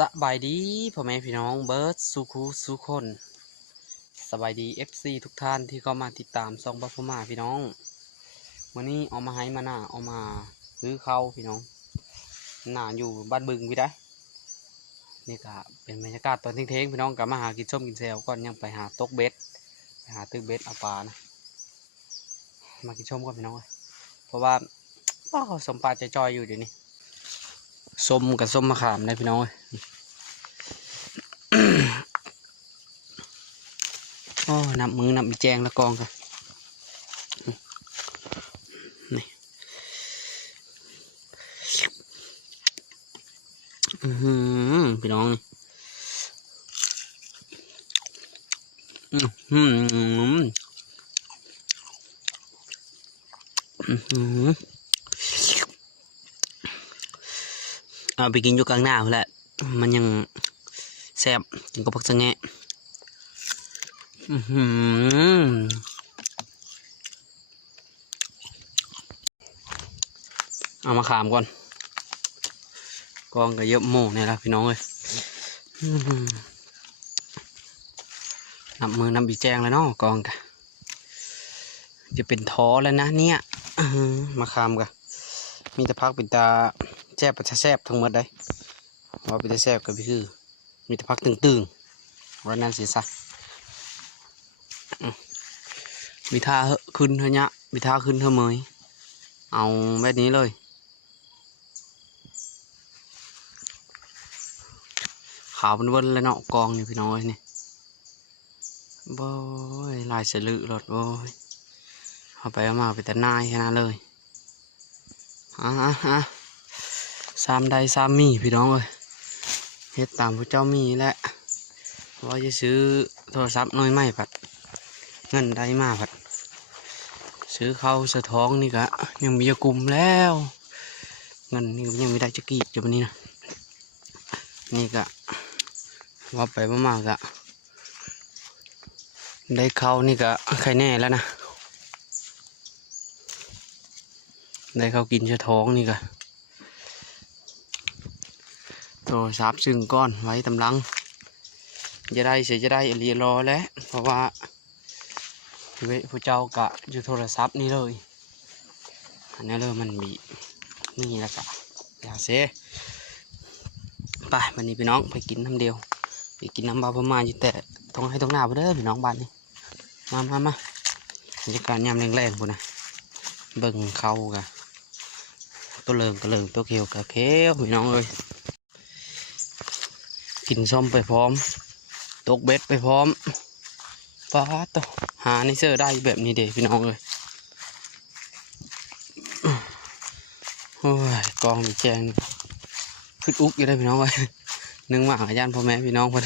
สบายดีพ่อแม่พี่น้องเบิร์ดสุคูสุคนสบายดี FC ทุกท่านที่เข้ามาติดตามซองบัฟฟมาพี่น้องวันนี้เอามาให้มาหน้าเอามาซื้อเข้าพี่น้องหน้าอยู่บ้านบึงพี่ได้นี่ก็เป็นบรรยากาศตอนเที่งๆพี่น้องกลับมาหากินส้มกินแซวก่อนยังไปหาตกเบ็ดไปหาตึกเบ็ดเอาปลานะมากินส้มก่อนพี่น้องเพราะว่าป้าเขาสมปลาจะจอยอยู่เดี๋ยวนี้ ส้มกับส้มมะขามนะพี่น้องอ้ยโอ้นับมือนับมีแจงแล้วกองกันนี่ืพี่น้องนี่อือหืออือหือ เอาไปกินอยู่กลางหน้าแหละมันยังแซ่บกินกับผักสะแงะเอามาขามก่อน กองก็เยอะโม่เนี่ยละพี่น้องเลยอื้อหือนับมือนับบีแจงแล้วเนาะกองกะจะเป็นท้อแล้วนะเนี่ยมาขามกะมีแต่พักเป็นตา แซ่บประชาแซ่บทั้งหมดเลยว่าเป็นแต่แซ่บก็คือ มีแต่พักตึงๆวันนั้นเสียซะมีท่าขึ้นเถอะเนี่ยมีท่าขึ้นเถอะเมยเอาแบบนี้เลย ขาวเป็นเวนเลยเนาะกองนี่พี่น้องเอ้ยนี่บ้ยลายสลือรถโบ้ยเอาไปเอามาไปแต่นายแค่นั้นเลยอะอะอะ สามใดสามมีพี่น้องเอ้ยเฮ็ดตามพระเจ้ามีแหละว่าจะซื้อโทรศัพท์น้อยไม่ผัดเงินได้มาผัดซื้อเข้าสะท้องนี่กะยังมีกลุ่มแล้ว เงินนี่ยังไม่ได้จะกีดอยู่วันนี้นะนี่กะว่าไปมาณกะได้เข้านี่กะใครแน่แล้วนะได้เข้ากินสะท้องนี่กะ โทรศัพท์ซึ่งก้อนไว้ตำลัง จะได้เสียจะได้เรียรอแล้วเพราะว่าเวผู้เจ้ากะอยู่โทรศัพท์นี่เลยอันนี้เลยมันมีนี่ล้วกะอย่าเสียไปวันนี้พี่น้องไปกินน้ำเดียวไปกินน้ำบาประมาณอยู่แต่ตรงให้ตรงหน้าไปเด้อพี่น้องบ้านนี่มามามาบรรยากาศยามแรงๆพุ่นนะเบิ่งเขากะตัวเลิงกระเลิงตัวเขียวกะเขียวพี่น้องเอ้ย กินส้มไปพร้อม ตกเบ็ดไปพร้อมฟ้าตหาในเสื้อได้แบบนี้เด็พี่น้องเลยโอ้ยกองมีแจงขึ้นอุกอยู่ได้พี่น้องเลยนึงว่าหาย่านพ่อแม่พี่น้องพิ่น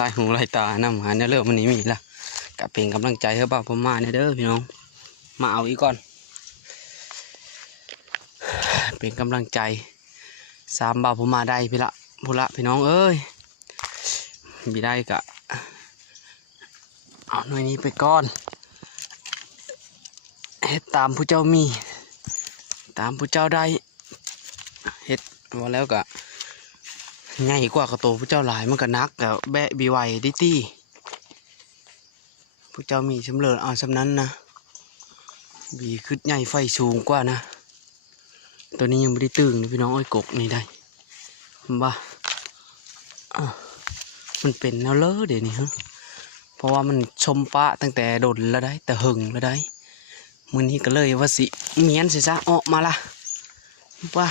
ลายหูลายตาน้ำหาเนี่ยเลิกมันนี้มีละกะเป็นกำลังใจให้บ่าวพ่อมาเนี่ยเด้อพี่น้อง มาเอาอีกก่อน เป็นกำลังใจสามบ่าวพ่อมาได้พี่ละพุละพี่น้องเอ้ย มีได้กะเอาหน่วยนี้ไปก่อนเฮ็ดตามผู้เจ้ามี ตามผู้เจ้าได้เฮ็ดว่าแล้วกะใหญ่กว่ากระโตผู้เจ้าหลายมันก็นักแต่แบะบีไหวดิตี้ผู้เจ้ามีชำเลิศเอาสำนั้นนะบีขึ้นใหญ่ไฟสูงกว่านะ ตัวนี้ยังไม่ได้ตึงนพี่น้องไอ้ยกกนี่ได้บ้า มันเป็นแนวเลอะเดี๋ยวนี้ฮะเพราะว่ามันชมปะตั้งแต่โดดแล้วได้ แต่หึงแล้วได้มือนี้ก็เลยว่าสิเมียนสิซะออกมาละว่า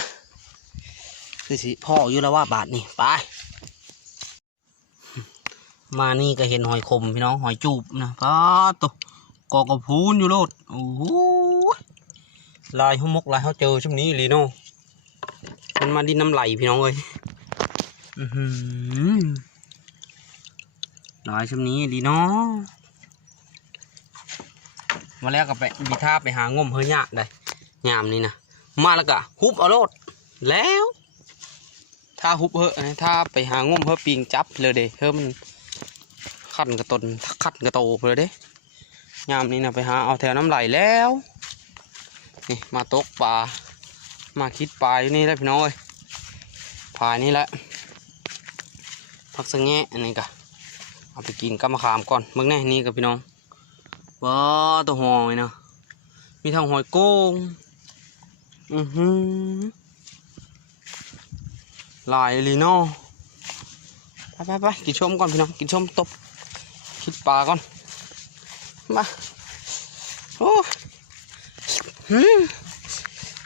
คือสิพ่ออยู่แล้วว่าบาทนี่ไปมานี่ก็เห็นหอยคมพี่น้องหอยจูบนะก็ตัวกอกระพูนอยู่โลดโอ้โหลายหัวมกลายเขาเจอช่วงนี้ลีโน่มันมาดินน้ำไหลพี่น้องเอ้ยอือ หือยช่วงนี้ดีเนาะมาแล้วก็ไปมีท่าไปหางมเฮียะได้ยามนี้นะมาแล้วก็ฮุบเอาโลดแล้วถ้าฮุบเฮอถ้าไปหางมเฮอปิงจับเลยเด้เฮอมันขันกระตนขัดกระโตเลยเด้ยามนี้นะไปหาเอาแถวน้ำไหลแล้วนี่มาตกปลามาคิดปลาอยู่นี่แหละพี่น้อยปลานี่แหละพักสังแงะอันนี้กะ เอาไปกินกับมะขามก่อนเมื่อไงนี่กับพี่น้องว้าตัวหอยเนาะมีทั้งหอยโก้งอือหือหลายลีนาะไปไปไปกินชมก่อนพี่น้องกินชมตบคิดปลาก่อนมาโอ้หืม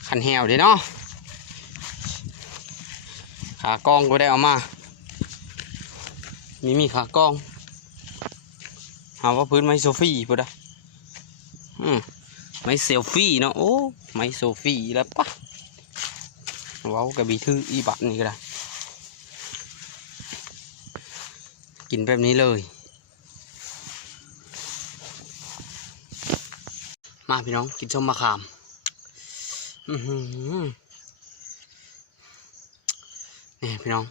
ขันแหวเดีเนาะขากองก็ได้เอามา มีมีขากอง หาว่าพื้นไม้โซฟี่ปุ๊ดอะอืมไม้เซลฟี่เนาะโอ้ไม้โซฟี่แล้วปะว้าวกับบีทืออีบัตนี่ก็ได้กินแบบนี้เลย มาพี่น้องกินส้มมะขามนี่พี่น้อง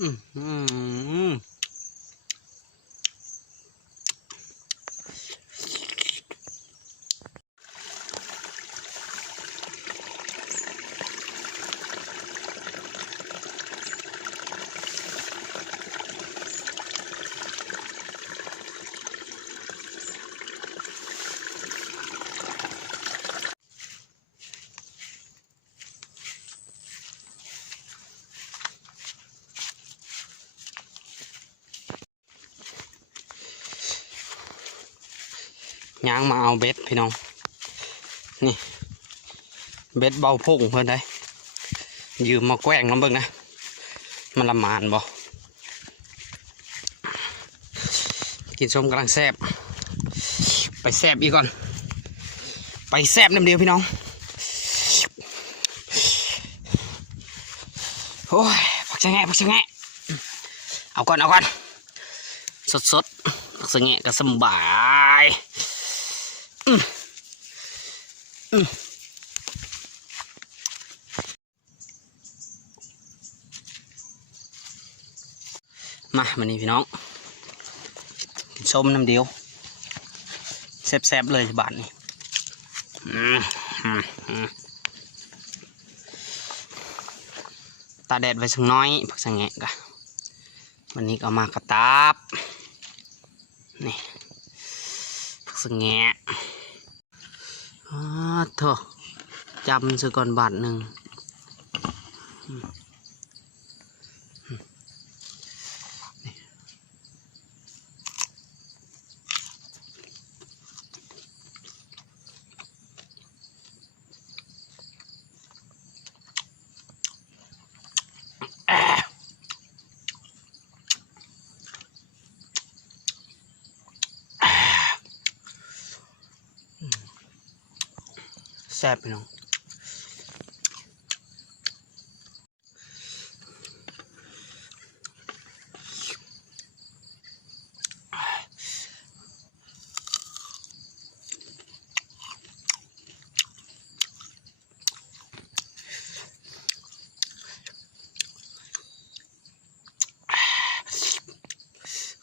อืมอื ย่างมาเอาเบ็ดพี่น้อง นี่ เบ็ดเบาพุ่งเพื่อนได้ยืมมาแกว้งน้ำเบิ่งนะ มันละมานบ่กินส้มกำลังแซบไปแซบอีกก่อน ไปแซบน้ำเดียวพี่น้อง โอ้ยผักชะแงะผักชะแงะเอาก่อน เอาก่อน สดสดๆผักชะแงะก็สบายอืมอื มามานี่พี่น้องกินส้มน้ำเดียวแซ่บๆเลยบาทนี่ตาแดดไว้สักน้อยผักสังแงะกะวันนี้ก็มากระตับนี่ผักสังแงะ ถอดจำซะก่อนบาทหนึ่งอืมอืมนี่ แซ่บพี่น้อง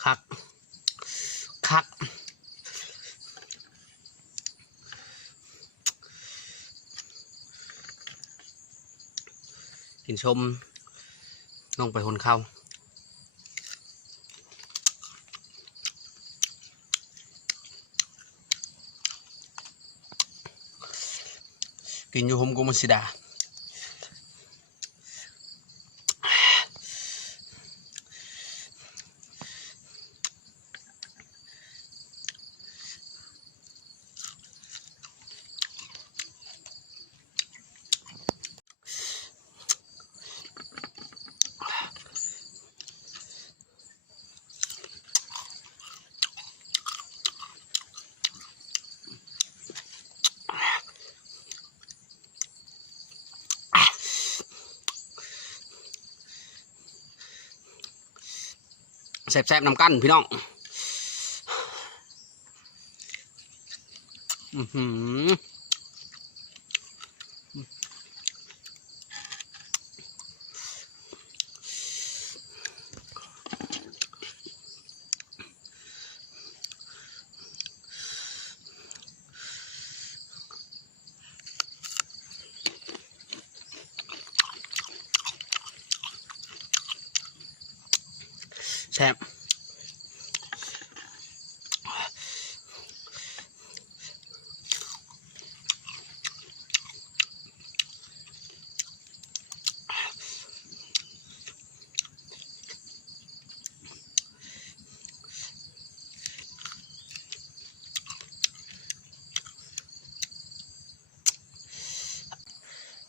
คัก คัก กิน ชมลงไปคนเข้ากินอยู่หมกุมสิดา แซ่บๆน้ำกั้นพี่น้องแซ่บ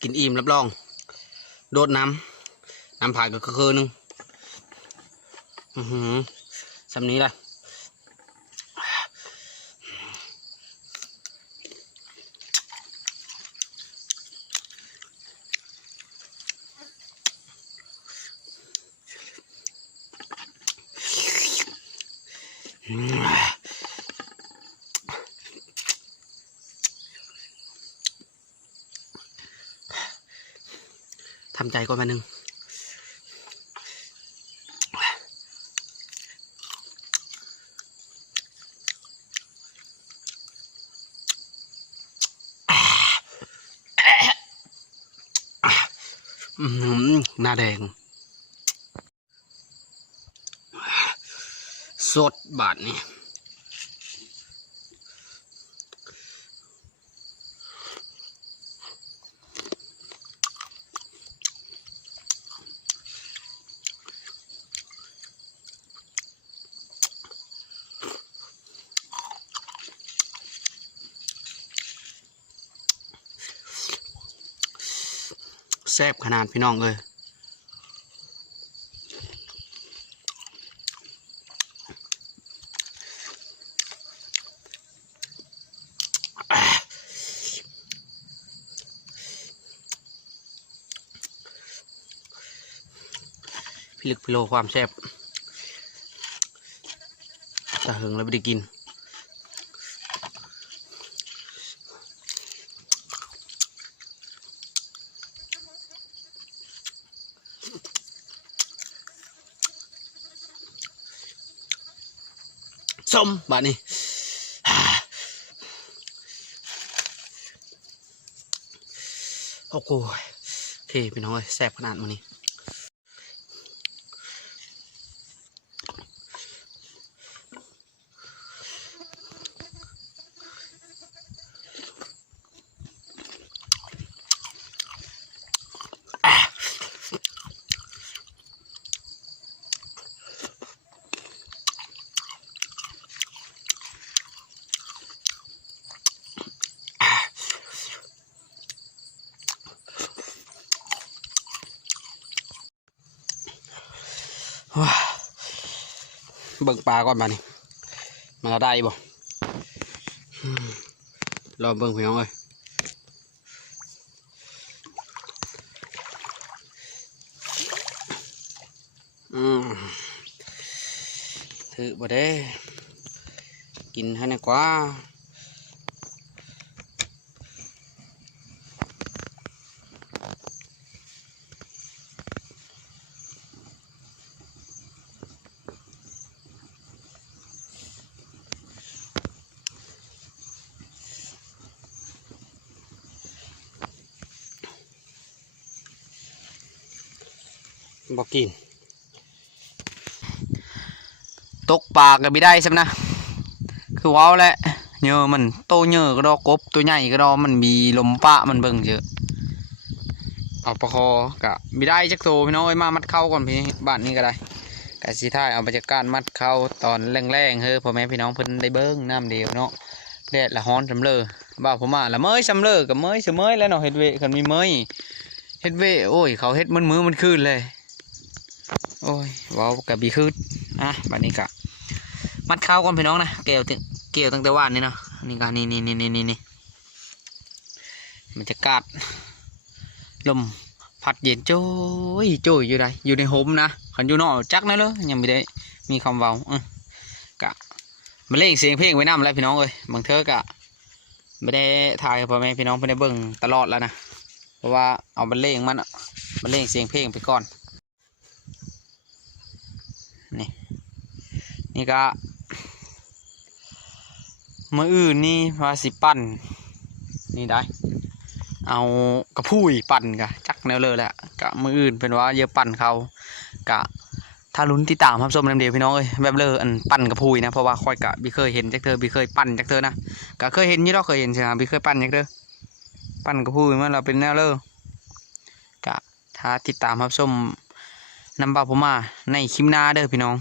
กินอิ่มรับรอง โดดน้ำน้ำผ่านก็คือหนึงอือหือสำนี้ละ ทำใจก่อนมาหนึ่งอือหือหน้าแดง สดบาทนี่ ซ่บขนาดพี่น้องเลยพิลึกพิโลความแซ่บตะเหิงแล้วไม่ได้กิน ส้มบาดนี้โอ้โหโอเคพี่น้องเอ้ยแซ่บขนาดมันนี้ เบิ่งปลาก่อนมานี่มันได้บ่อืมรอเบิ่งพี่น้องเอ้ยอืมถือบ่ได้กินให้หน่อยกว่า บอกกิน ตกปลาก็ไม่ได้ใช่ไหมนะ คือว้าวแหละเยอะมันโตเยอะก็ดอกบตัวใหญ่ก็ดอมันมีลมปะมันเบิ่งเยอะเอาปลาคอกะไม่ได้จักโตพี่น้องเอ้ยมามัดเข้าก่อนพี่บ้านนี้ก็ได้กะสีท้ายเอาบรรยากาศมัดเข้าตอนแรงๆเฮ้อพ่อแม่พี่น้องเพิ่นได้เบิ้งน้ำเดียวเนาะแดดละฮ้อนสำเลอบ่าวผมมาละเมยสำเลอกับเมยเสมยแล้วเนาะเฮ็ดเวกันมีเมยเฮ็ดเวโอ้ยเขาเฮ็ดมันมือมันคืนเลย โอ้ยว้าวกับบีคืดอะบัดนี้กะมัดข้าวก่อนพี่น้องนะเกลียวเกลียวตั้งแต่วานนี่เนาะนี่กะนี่นี่นี่นี่นี่นี่มันจะกัดลมพัดเย็นโจ้ยโจ้ยอยู่ใดอยู่ในโฮมนะขันอยู่นอกจักนะเลยยังไม่ได้มีคำเว้าเออกะมาเล่งเสียงเพลงไว้น้ำแล้วพี่น้องเอ้ยบางเทอกะไม่ได้ถ่ายพ่อแม่พี่น้องไม่ได้เบิ่งตลอดแล้วนะเพราะว่าเอามาเล่งมันอะมาเล่งเสียงเพลงไปก่อน นี่นี่ก็มืออื่นนี่ว่าสิปั่น นี่ได้ เอากระพุ้ยปั่นกะจักแนวเลยแหละกะมืออื่นเป็นว่าเยอะปั่นเขากะถ้าลุ้นติดตามครับส้มเดียวพี่น้องเอ้ยแบบเลออันปั่นกระพุ้ยนะเพราะว่าคอยกะบีเคยเห็นจักเธอบีเคยปั่นจักเธอนะกะเคยเห็นยี่เราเคยเห็นใช่ไหมบีเคยปั่นจักเธอปั่นกระพุ้ยเมื่อเราเป็นแนวเลอกะถ้าติดตามครับส้ม นำบาผมมาในคลิปหน้าเด้อพี่น้อง